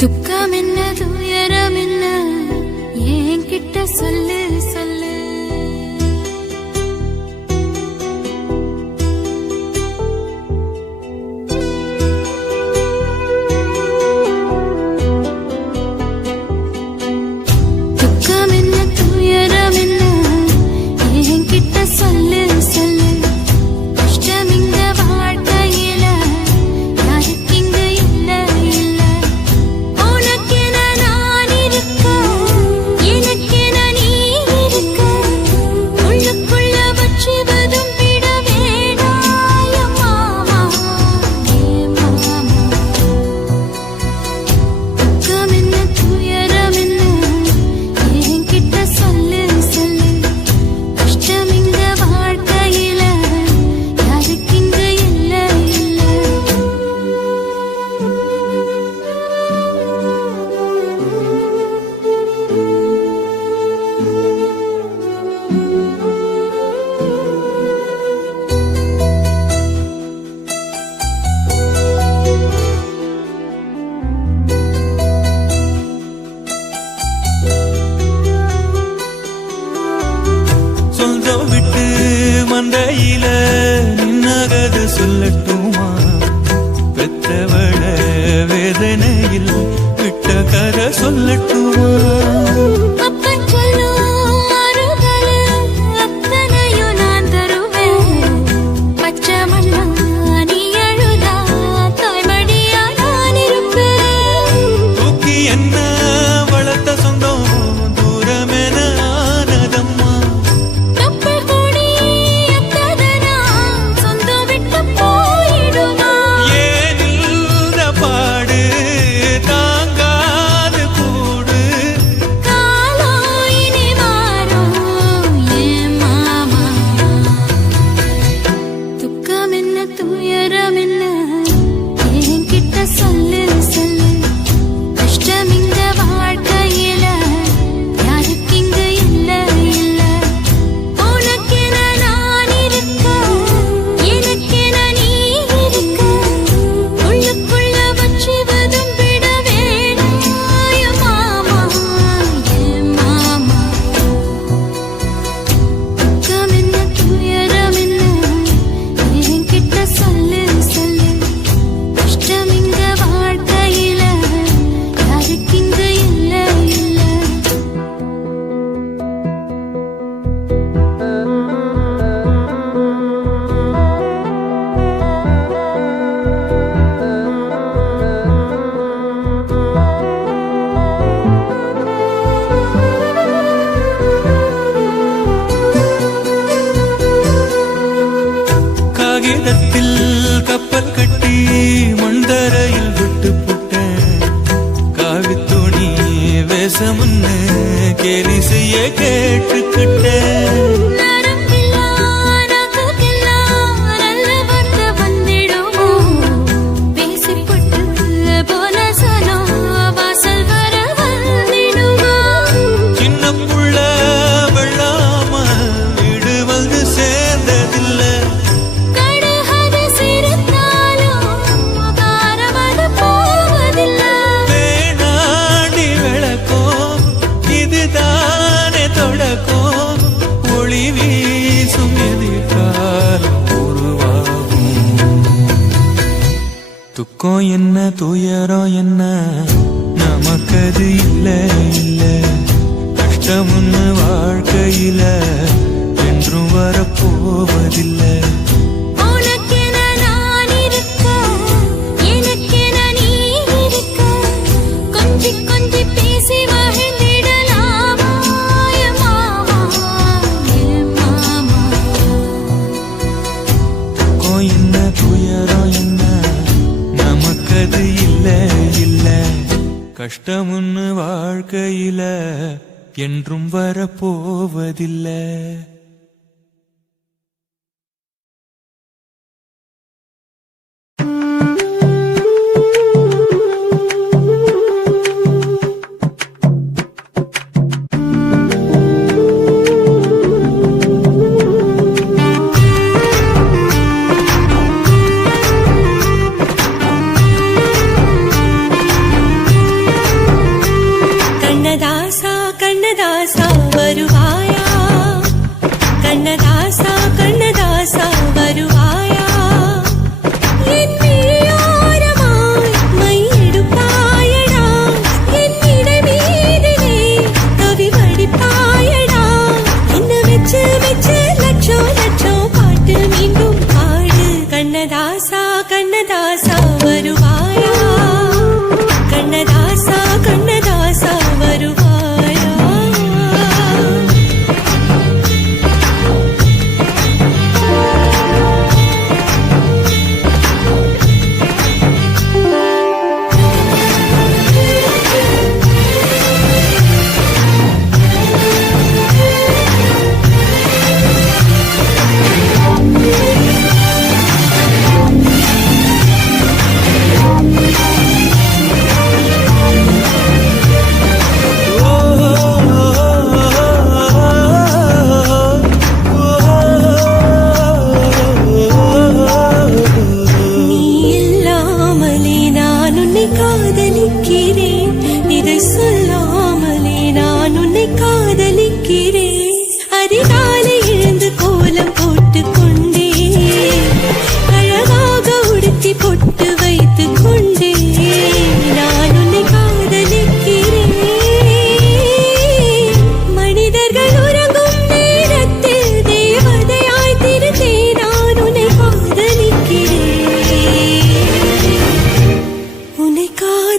துக்கம் என்ன துயரம் என்ன என்கிட்ட சொல்லு சொல்லு. துக்கம் என்ன துயரம் என்ன என்கிட்ட சொல்லு சொல்லு. கஷ்டம் இங்க வாழ்க்கையில யாருக்கு இங்க இல்ல இல்ல. உனக்கென நான் இருக்க எனக்கென நீ இருக்க. உள்ளுக்குள்ள வச்சுவதும் விட வேணாய மாமா ஏ மாமா. துக்கம் என்ன துயரம் என்ன என்கிட்ட சொல்லு சொல்லு. கஷ்டம் இங்க வாழ்க்கையில யாருக்கு இங்க இல்ல இல்ல. சொந்தம் விட்டு மந்தையில நின்னகது சொல்லட்டுமா? பெத்தவள வேதனையில் விட்ட கதை சொல்லட்டுமா? அப்பன் சொல்லும் ஆறுதலு அத்தனையும் நான் தருவேன். பச்சை மண்ணா நீ அழுதா தாய்மடியா நான் இருப்பேன். தூக்கி என்ன வளர்த்த சொந்தம் தூரமென ஆனதம்மா. கப்பல் கூடி அத்ததனா சொந்தம் விட்டு போயிடுமா? ஏன் இந்த பாடு தாங்காது கூடு. காலம் இனி மாறும் ஏன் மாமா. துக்கம் என்ன துயரம் என்ன என்கிட்ட சொல்லு சொல்லு. கஷ்டம் இங்க வாழ்க்கையில யாருக்கு இங்க இல்ல இல்ல. உனக்கென நான் இருக்க எனக்கென நீ இருக்க. உள்ளுக்குள்ள வச்சுவதும் விட வேணாய மாமா ஏ மாமா. துக்கம் என்ன துயரம் என்ன என்கிட்ட சொல்லு சொல்லு. கஷ்டம் இங்க வாழ்க்கையில யாருக்கு இங்க இல்ல இல்ல. காகிதத்தில் கப்பல் கட்டி மண்தரையில் விட்டு புட்டேன். காவித்துணி வேஷமுன்னு கேலி செய்ய கேட்டுக்கிட்டேன். நரம்பில்லா நாக்குக்கெல்லாம் நல்ல வார்த்தை வந்திடுமோ? பேசிப்பட்டு போன சனம் வாசல் வர வந்திடுமோ? சின்ன புள்ள வெள்ளாம வீடு வந்து சேர்ந்ததில்ல. கடுகது சிரித்தாலும் காரமது போவதில்ல. வேணாண்டி விளக்கும் இதுதானே தொடக்கும். ஒளி வீசும் எதிர்காலம் உருவாகும். துக்கம் என்ன துயரம் என்ன நமக்கது இல்ல இல்ல. கஷ்டம்னு வாழ்க்கையில என்றும் வரப்போவதில்லை. உனக்கென நான் இருக்க எனக்கென நீ இருக்க. கொஞ்சி கொஞ்சி பேசி மகிழ்ந்திடலாமா ஏ மாமா ஏ மாமா. துக்கம் என்ன துயரம் என்ன நமக்கது இல்ல இல்ல. கஷ்டம்னு வாழ்க்கையில என்றும் வரப்போவதில்லை.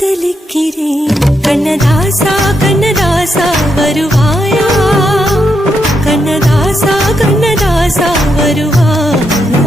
காதலிக்கிறேன் கண்ணதாசா கண்ணதாசா வருவாயா கண்ணதாசா கண்ணதாசா வருவாயா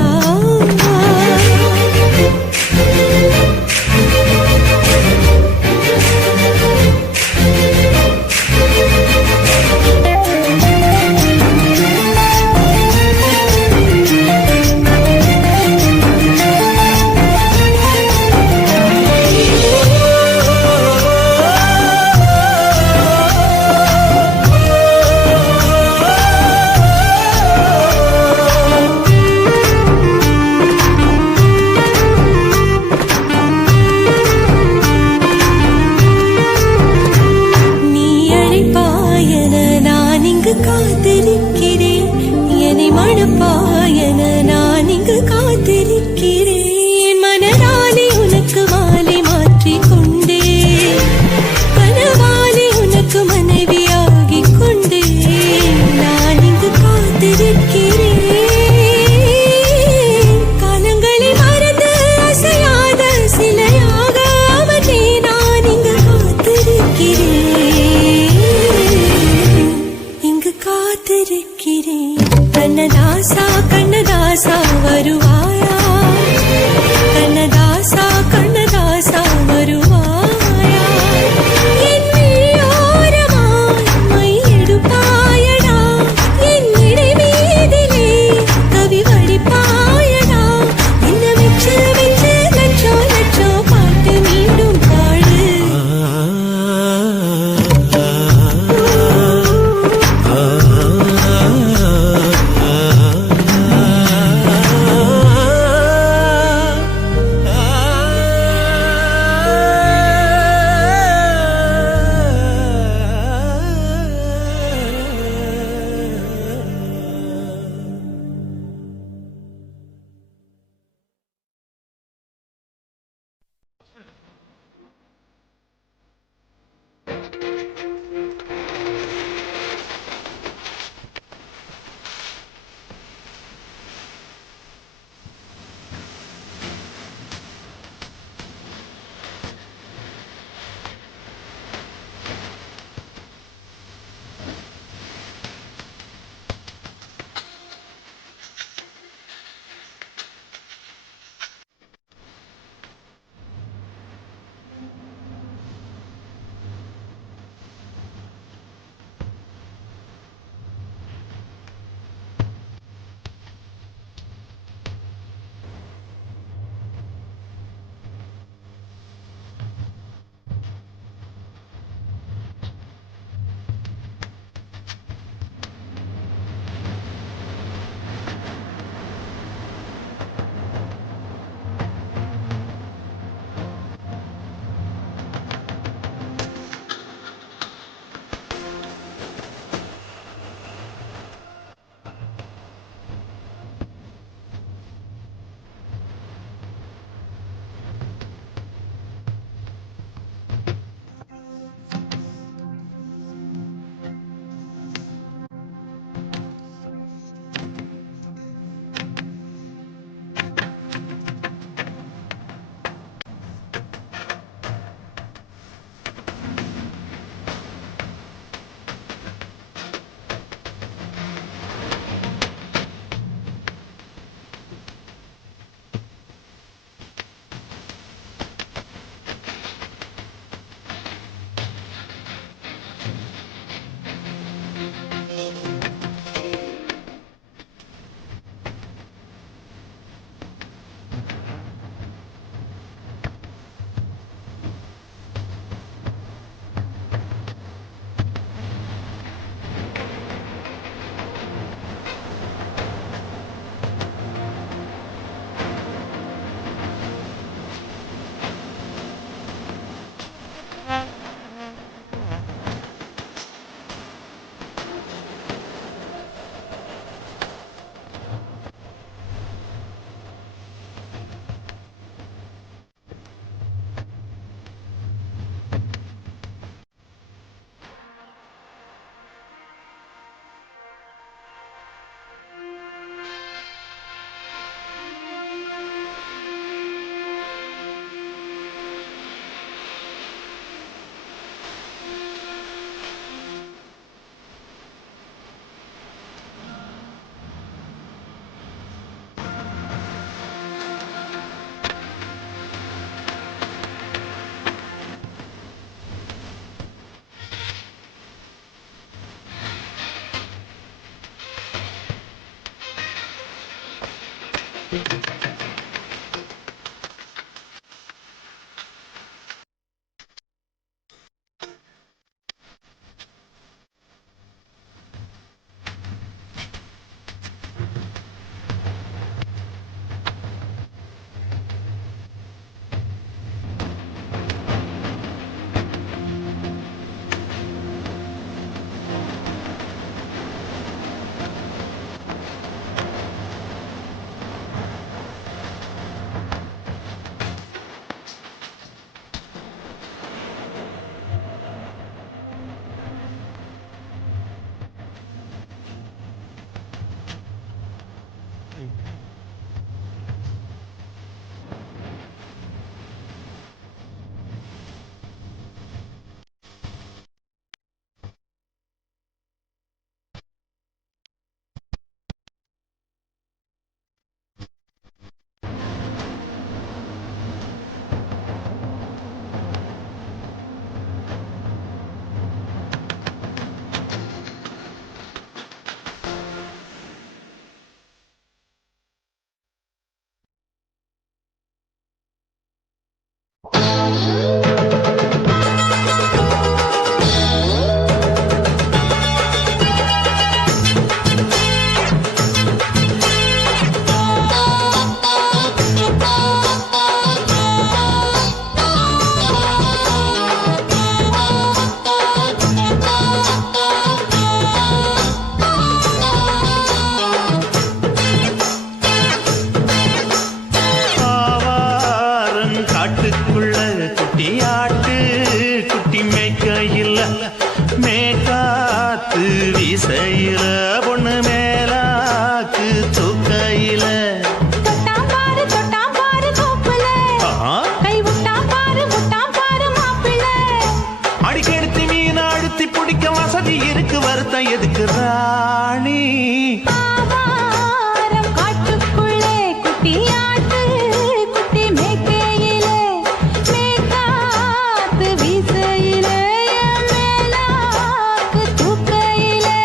எதுக்கு ராணி காட்டுக்குள்ளே குட்டியாட்டு குட்டி மேய்க்கையிலே மேய்காத்து வீசையிலே மேலாக்கு தூக்கையிலே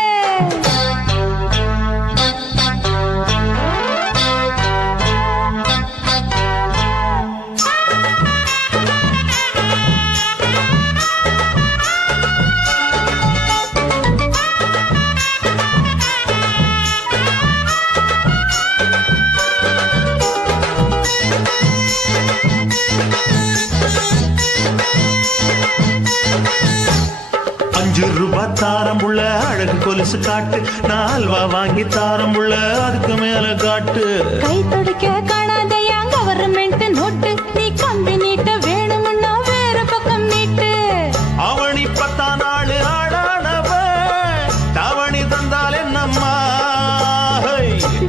₹5 தாரம் உள்ள அழகு கொலுசு காட்டு, நான் அல்வா வாங்கி தாரம் உள்ள அதுக்கு மேல காட்டு. கை துடிக்க காணாதையா கவர்மெண்ட் நோட்டு, நீ கம்பி நீட்ட வேணும்னா வேற பக்கம் நீட்டு. அவனி 10 நாள் ஆடானவ தாவணி தந்தால் என்னம்மா,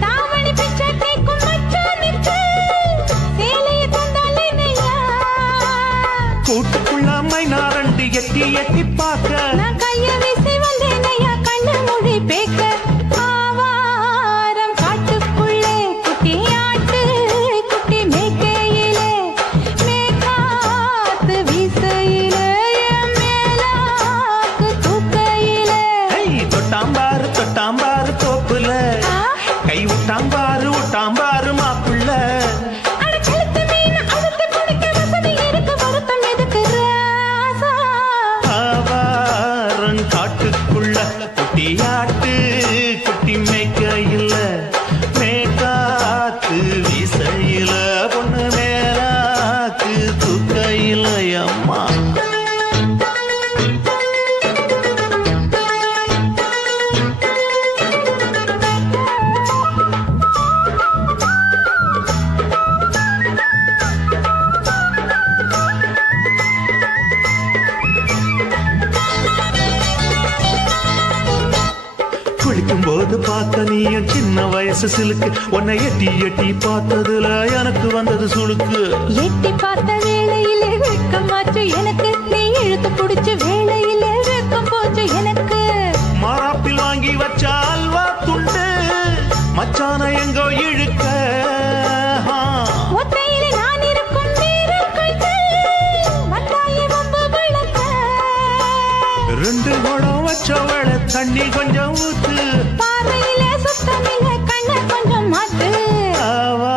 தாவணி பிச்சை கேக்கும் மச்சானுக்கு சேலைய தந்தால் என்னையா. கூட்டுக்குள்ள மைனாரண்டி எட்டி எட்டி பார்க்க, நான் கைய வீசி வந்தேனையா கண்ணு மொழி பேக்க. ஆவாரம் காட்டுக்குள்ளே குட்டியாட்டு குட்டி மேய்க்கையிலே மேய்காத்து வீசையிலே மேலாக்கு தூக்கையிலே. தொட்டாம்பாரு தோப்புல கை விட்டாம்பாரு மாப்பிள்ள. அட கழுத்து மீன் அழுத்து குடிக்க வசதி இருக்கு, வருத்தம் எதுக்கு ராசா. ஆவாரம் காட்டுக்குள்ள குட்டியாட்டு குட்டி மேய்க்கையில மேய்காத்து வீசையில பொண்ணு மேலாக்கு தூக்கையில அம்மா. குளிக்கும் போது பார்த்த நீயும் சின்ன வயசு சிலுக்கு, உன்னை எட்டி எட்டி பார்த்ததுல எனக்கு வந்தது சுளுக்கு. எட்டி பார்த்த வேளையிலே வெட்கமாச்சு எனக்கு, நீ இழுத்து புடிச்ச வேளையிலே வெட்கம் போச்சு எனக்கு. மாறாப்பில் வாங்கி வச்ச அல்வா துண்டு மச்சான எங்கோ இழுக்க. ஒத்தையிலே நான் இருக்கும் நேரம் கண்டு வந்தாயே வம்பு விளக்க. 2 குடம் வச்சவள தண்ணி கொஞ்சம் ஊத்து, பார்வையிலே சுத்தமில்லை கண்ண கொஞ்சம் மாத்து. ஆவா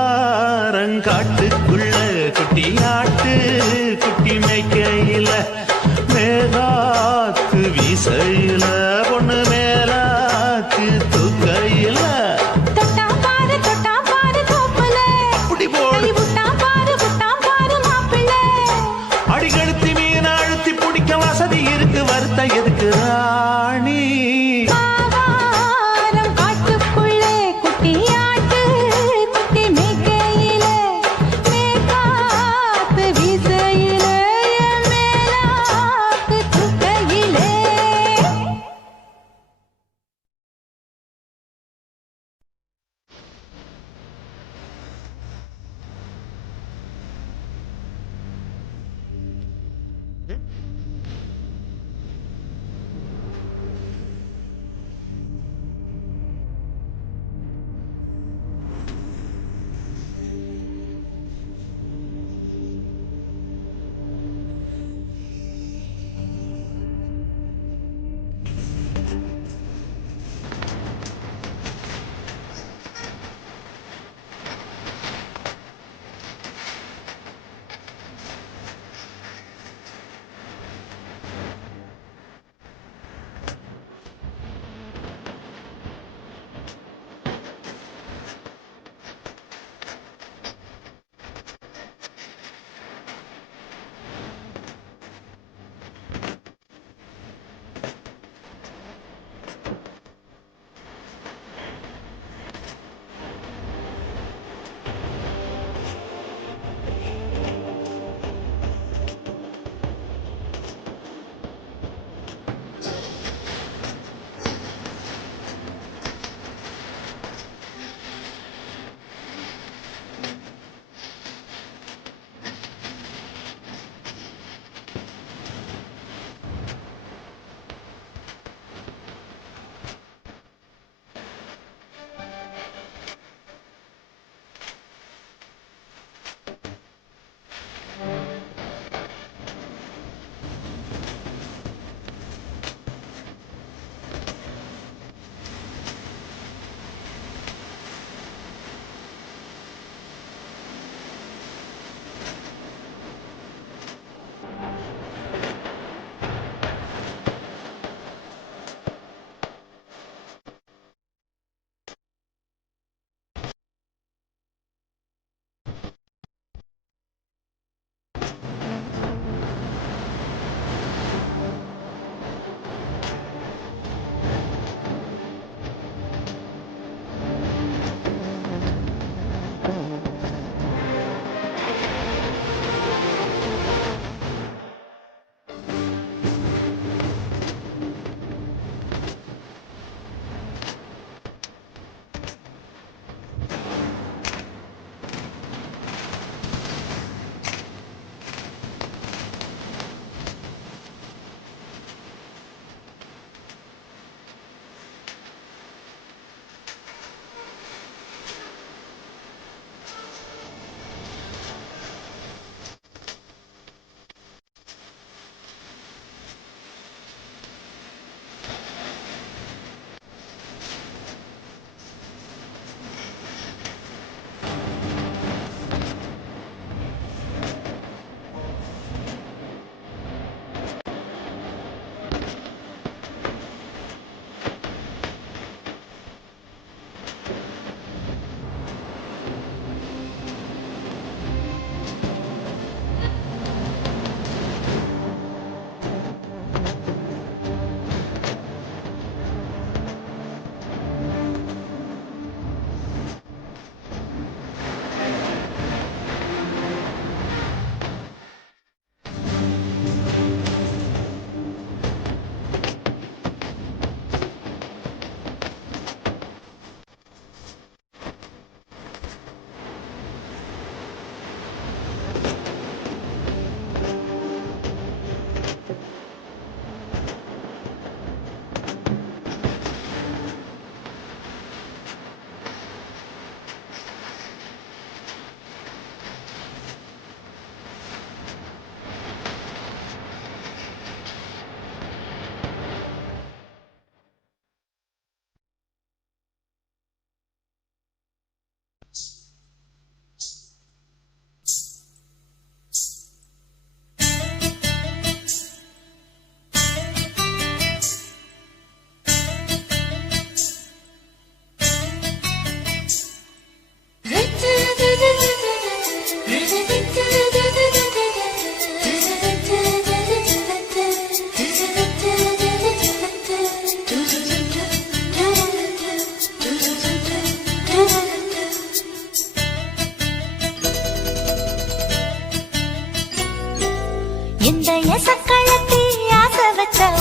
நினைச்ச